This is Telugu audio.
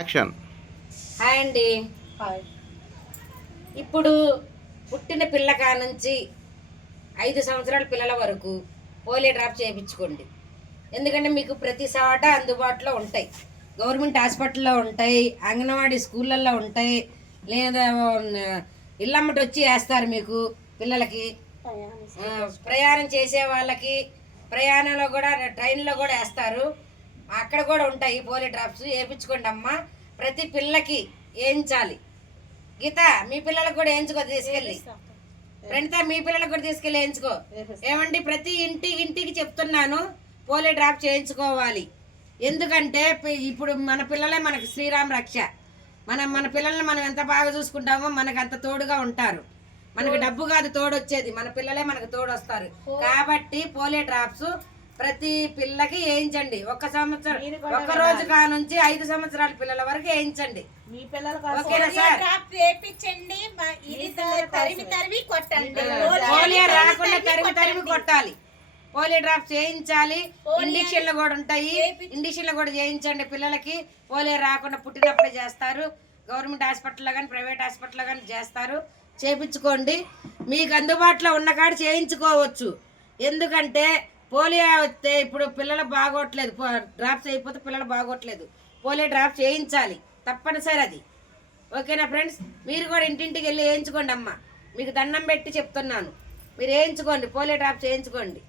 యాక్షన్. హాయ్ అండి. హాయ్. ఇప్పుడు పుట్టిన పిల్లకా నుంచి 5 సంవత్సరాల పిల్లల వరకు పోలియో డ్రాప్ చేయించుకోండి. ఎందుకంటే మీకు ప్రతి చోట అందుబాటులో ఉంటాయి. గవర్నమెంట్ హాస్పిటల్లో ఉంటాయి, అంగన్వాడీ స్కూళ్ళల్లో ఉంటాయి, లేదా ఇళ్ళమ్మటి వచ్చి వేస్తారు మీకు పిల్లలకి. ప్రయాణం చేసే వాళ్ళకి ప్రయాణంలో కూడా ట్రైన్లో కూడా వేస్తారు. అక్కడ కూడా ఉంటాయి పోలియో డ్రాప్స్. వేయించుకోండి అమ్మా. ప్రతి పిల్లకి వేయించాలి. గీత మీ పిల్లలకు కూడా వేయించుకో తీసుకెళ్ళి. ప్రణిత మీ పిల్లలకు కూడా తీసుకెళ్ళి వేయించుకో. ఏమండి ప్రతి ఇంటికి చెప్తున్నాను, పోలియో డ్రాప్ చేయించుకోవాలి. ఎందుకంటే ఇప్పుడు మన పిల్లలే మనకి శ్రీరామ రక్ష. మన పిల్లల్ని మనం ఎంత బాగా చూసుకుంటామో మనకు అంత తోడుగా ఉంటారు. మనకు డబ్బు కాదు తోడొచ్చేది, మన పిల్లలే మనకు తోడొస్తారు. కాబట్టి పోలియో డ్రాప్స్ ప్రతి పిల్లకి వేయించండి. ఒక రోజు కా నుంచి 5 సంవత్సరాల పిల్లల వరకు వేయించండి. ఓకేనా సార్? పోలియో రాకుండా తరిమి కొట్టాలి. పోలియో డ్రాప్స్ చేయించాలి. ఇంజక్షన్లు కూడా ఉంటాయి, ఇంజక్షన్లు కూడా చేయించండి పిల్లలకి. పోలియో రాకుండా పుట్టినప్పుడే చేస్తారు. గవర్నమెంట్ హాస్పిటల్లో కానీ ప్రైవేట్ హాస్పిటల్లో కానీ చేస్తారు. చేయించుకోండి. మీకు అందుబాటులో ఉన్న కాడ చేయించుకోవచ్చు. ఎందుకంటే పోలియో వస్తే ఇప్పుడు పిల్లలు బాగోట్లేదు, డ్రాప్స్ అయిపోతే పిల్లలు బాగోట్లేదు. పోలియో డ్రాప్స్ చేయించాలి తప్పనిసరి అది. ఓకేనా ఫ్రెండ్స్? మీరు కూడా ఇంటింటికి వెళ్ళి వేయించుకోండి అమ్మ. మీకు దండం పెట్టి చెప్తున్నాను, మీరు వేయించుకోండి, పోలియో డ్రాప్స్ చేయించుకోండి.